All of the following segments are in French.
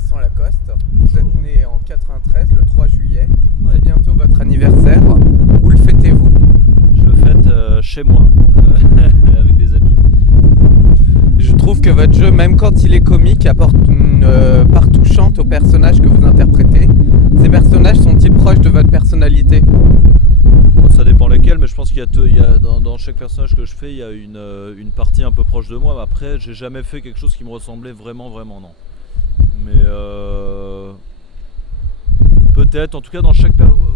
Vincent Lacoste, vous êtes né en 93, le 3 juillet. Ouais. C'est bientôt votre anniversaire. Où le fêtez-vous? Je le fête chez moi, avec des amis. Je trouve que votre jeu, même quand il est comique, apporte une part touchante aux personnages que vous interprétez. Ces personnages sont-ils proches de votre personnalité? Bon, ça dépend lesquels, mais je pense qu'il y a dans chaque personnage que je fais, il y a une partie un peu proche de moi. Mais après, j'ai jamais fait quelque chose qui me ressemblait vraiment, non. Mais peut-être, en tout cas,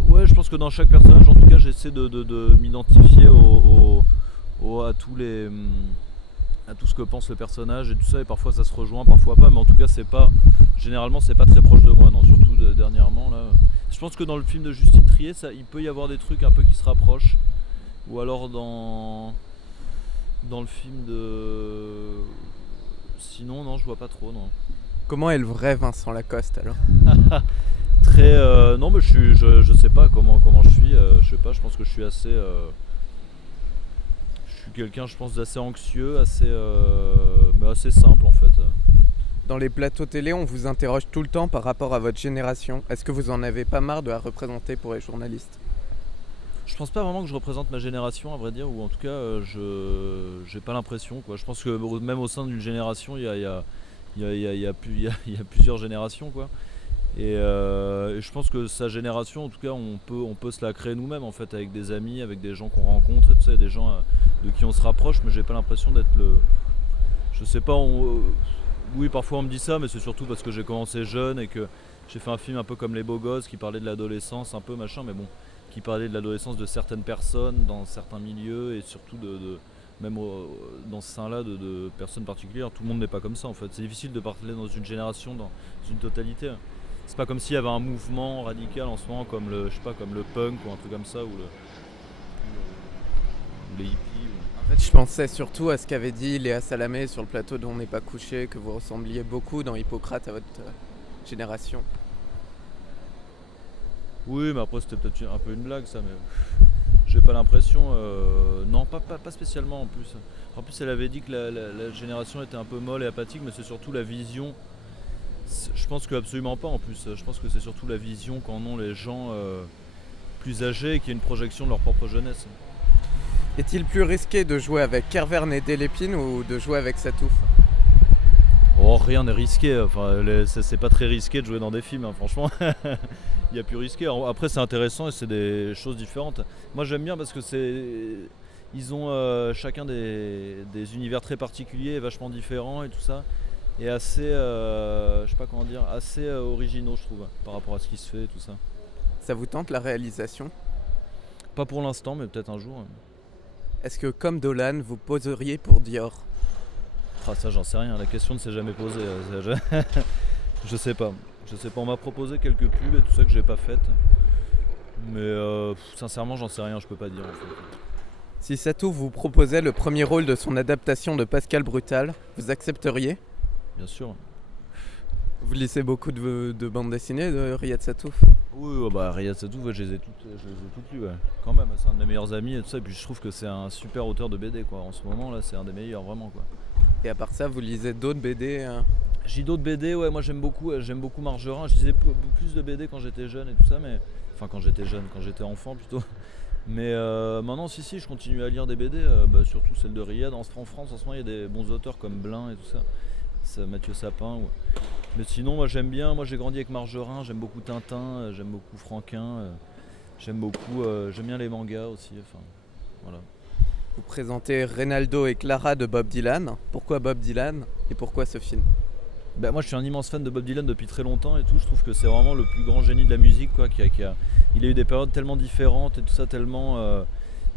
ouais, je pense que dans chaque personnage, en tout cas, j'essaie de m'identifier à tout ce que pense le personnage et tout ça, et parfois ça se rejoint, parfois pas, mais en tout cas généralement c'est pas très proche de moi, non, surtout dernièrement là. Je pense que dans le film de Justine Triet, il peut y avoir des trucs un peu qui se rapprochent, ou alors dans le film de... Sinon non, je vois pas trop, non. Comment est le vrai Vincent Lacoste alors? Très... non mais je sais pas comment je suis, je sais pas, je pense que je suis assez... Je suis quelqu'un, je pense, d'assez anxieux, mais assez simple en fait. Dans les plateaux télé, on vous interroge tout le temps par rapport à votre génération. Est-ce que vous en avez pas marre de la représenter pour les journalistes? Je pense pas vraiment que je représente ma génération, à vrai dire, ou en tout cas, j'ai pas l'impression, quoi. Je pense que même au sein d'une génération, il y a plusieurs générations, quoi. Et je pense que sa génération, en tout cas, on peut se la créer nous-mêmes, en fait, avec des amis, avec des gens qu'on rencontre, et tout ça, des gens de qui on se rapproche, mais j'ai pas l'impression d'être je sais pas, oui, parfois on me dit ça, mais c'est surtout parce que j'ai commencé jeune et que j'ai fait un film un peu comme Les Beaux Gosses qui parlait de l'adolescence, un peu machin, mais bon, qui parlait de l'adolescence de certaines personnes dans certains milieux et surtout même dans ce sein-là de personnes particulières. Tout le monde n'est pas comme ça, en fait. C'est difficile de parler dans une génération, dans une totalité. C'est pas comme s'il y avait un mouvement radical en ce moment comme le punk ou un truc comme ça, ou les hippies. En fait, je pensais surtout à ce qu'avait dit Léa Salamé sur le plateau de On n'est pas couché, que vous ressembliez beaucoup dans Hippocrate à votre génération. Oui, mais après c'était peut-être un peu une blague ça, mais j'ai pas l'impression. Non, pas spécialement en plus. En plus, elle avait dit que la génération était un peu molle et apathique, mais c'est surtout la vision. Je pense que absolument pas en plus. Je pense que c'est surtout la vision qu'en ont les gens plus âgés et qui a une projection de leur propre jeunesse. Est-il plus risqué de jouer avec Kervern et Delépine ou de jouer avec Satouf? Oh, rien n'est risqué. Enfin, c'est pas très risqué de jouer dans des films, hein, franchement. Il y a plus risqué. Après, c'est intéressant et c'est des choses différentes. Moi, j'aime bien parce que ils ont chacun des univers très particuliers et vachement différents et tout ça. Et assez, je sais pas comment dire, assez originaux, je trouve, par rapport à ce qui se fait et tout ça. Ça vous tente la réalisation? Pas pour l'instant, mais peut-être un jour. Est-ce que, comme Dolan, vous poseriez pour Dior? Ah, ça, j'en sais rien. La question ne s'est jamais posée. Je sais pas. On m'a proposé quelques pubs et tout ça que j'ai pas faites. Mais sincèrement, j'en sais rien. Je peux pas dire. En fait. Si Satouf vous proposait le premier rôle de son adaptation de Pascal Brutal, vous accepteriez? Bien sûr. Vous lisez beaucoup de bandes dessinées de Riyad Satouf? Oui, Riyad Satouf, je les ai toutes lues, ouais. Quand même, c'est un de mes meilleurs amis et tout ça. Et puis je trouve que c'est un super auteur de BD, quoi. En ce moment, là, c'est un des meilleurs, vraiment, quoi. Et à part ça, vous lisez d'autres BD J'ai d'autres BD, ouais. Moi, j'aime beaucoup Margerin. Je lisais plus de BD quand j'étais jeune et tout ça, mais enfin quand j'étais enfant plutôt. Mais maintenant, si, je continue à lire des BD, surtout celles de Riyad. En France, en ce moment, il y a des bons auteurs comme Blin et tout ça. C'est Mathieu Sapin. Ouais. Mais sinon, moi j'aime bien. Moi j'ai grandi avec Margerin, j'aime beaucoup Tintin, j'aime beaucoup Franquin, j'aime bien les mangas aussi. Enfin, voilà. Vous présentez Reynaldo et Clara de Bob Dylan. Pourquoi Bob Dylan et pourquoi ce film? Moi je suis un immense fan de Bob Dylan depuis très longtemps et tout. Je trouve que c'est vraiment le plus grand génie de la musique, quoi. Il a eu des périodes tellement différentes et tout ça, tellement.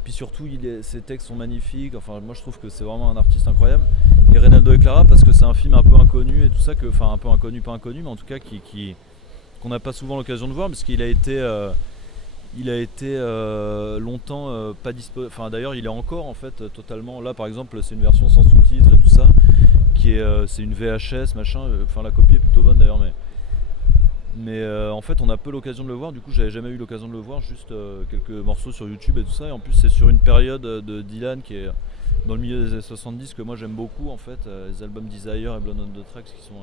Puis surtout, ses textes sont magnifiques. Enfin, moi je trouve que c'est vraiment un artiste incroyable. Et Reynaldo et Clara parce que c'est un film un peu inconnu et tout ça, enfin un peu inconnu, pas inconnu, mais en tout cas qu'on n'a pas souvent l'occasion de voir parce qu'il a été longtemps pas disponible. Enfin d'ailleurs il est encore en fait totalement. Là par exemple c'est une version sans sous-titres et tout ça, c'est une VHS machin. Enfin la copie est plutôt bonne d'ailleurs, mais en fait on a peu l'occasion de le voir. Du coup j'avais jamais eu l'occasion de le voir, juste quelques morceaux sur YouTube et tout ça. Et en plus c'est sur une période de Dylan qui est dans le milieu des années 70 que moi j'aime beaucoup en fait, les albums Desire et Blood on the Tracks qui sont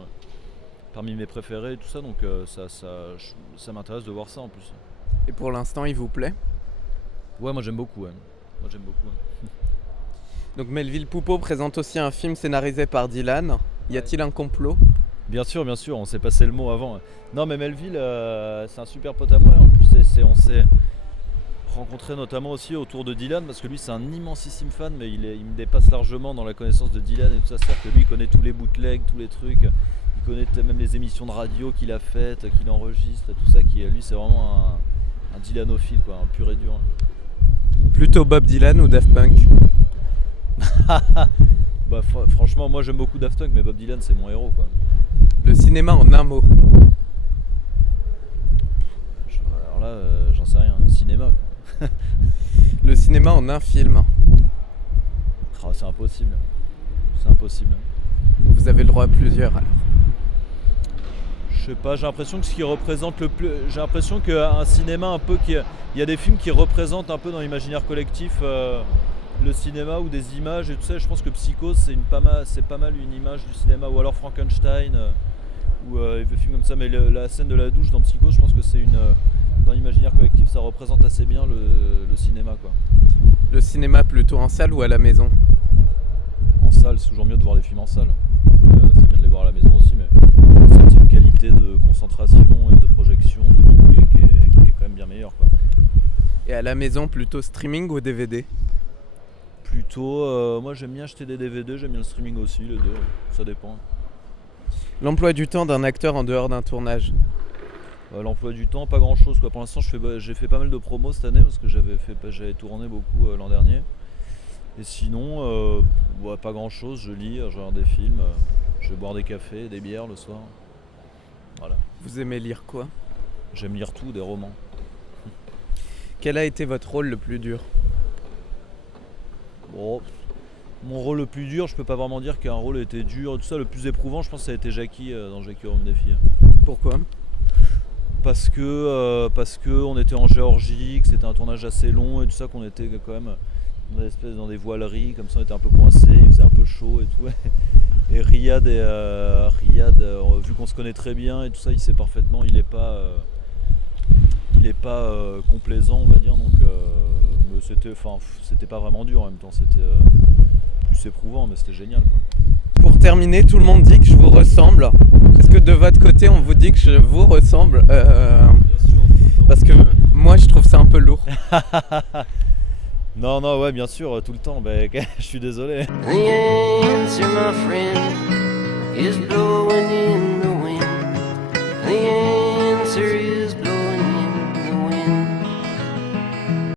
parmi mes préférés et tout ça, donc ça m'intéresse de voir ça en plus. Et pour l'instant, il vous plaît? Ouais, moi j'aime beaucoup. Ouais. Donc Melville Poupeau présente aussi un film scénarisé par Dylan. Y a-t-il un complot? Bien sûr, on s'est passé le mot avant. Non, mais Melville, c'est un super pote à moi. En plus, on s'est rencontrés notamment aussi autour de Dylan, parce que lui, c'est un immensissime fan, mais il me dépasse largement dans la connaissance de Dylan et tout ça. C'est-à-dire que lui, il connaît tous les bootlegs, tous les trucs. Il connaît même les émissions de radio qu'il a faites, qu'il enregistre et tout ça. Lui, c'est vraiment un Dylanophile, quoi, un pur et dur. Plutôt Bob Dylan ou Daft Punk? Bah, franchement, moi j'aime beaucoup Daft Punk, mais Bob Dylan, c'est mon héros, quoi. Le cinéma en un mot? Alors là, j'en sais rien. Cinéma, quoi. Le cinéma en un film? Oh, c'est impossible. Vous avez le droit à plusieurs alors. Je sais pas, j'ai l'impression que ce qui représente le plus. J'ai l'impression qu'un cinéma un peu il y a des films qui représentent un peu dans l'imaginaire collectif le cinéma ou des images et tout ça. Je pense que Psychose c'est pas mal une image du cinéma, ou alors Frankenstein ou des films comme ça. Mais la scène de la douche dans Psychose, je pense que c'est dans l'imaginaire collectif, ça représente assez bien le cinéma, quoi. Le cinéma plutôt en salle ou à la maison? En salle, c'est toujours mieux de voir les films en salle. C'est bien de les voir à la maison aussi, mais c'est une qualité de concentration et de projection de tout qui est quand même bien meilleure, quoi. Et à la maison, plutôt streaming ou DVD? Plutôt, moi j'aime bien acheter des DVD, j'aime bien le streaming aussi, les deux, ça dépend. L'emploi du temps d'un acteur en dehors d'un tournage? L'emploi du temps, pas grand chose, quoi. Pour l'instant, j'ai fait pas mal de promos cette année parce que j'avais tourné beaucoup l'an dernier. Et sinon, pas grand chose, je lis, je regarde des films, je vais boire des cafés, des bières le soir. Voilà. Vous aimez lire quoi? J'aime lire tout, des romans. Quel a été votre rôle le plus dur? Bon, mon rôle le plus dur, je peux pas vraiment dire qu'un rôle était dur, tout ça. Le plus éprouvant, je pense que ça a été Jackie dans Jackie Rome des filles. Pourquoi? Parce que on était en Géorgie, que c'était un tournage assez long et tout ça, qu'on était quand même dans des voileries, comme ça on était un peu coincés, il faisait un peu chaud et tout. Et Riyad, vu qu'on se connaît très bien et tout ça, il sait parfaitement, il est pas complaisant, on va dire, donc mais c'était pas vraiment dur en même temps, c'était plus éprouvant, mais c'était génial, quoi. Pour terminer, tout le monde dit que je vous ressemble. Est-ce que de votre côté on vous dit que je vous ressemble? Parce que moi je trouve ça un peu lourd. Non, ouais, bien sûr, tout le temps, je suis désolé. The answer, my friend, is blowing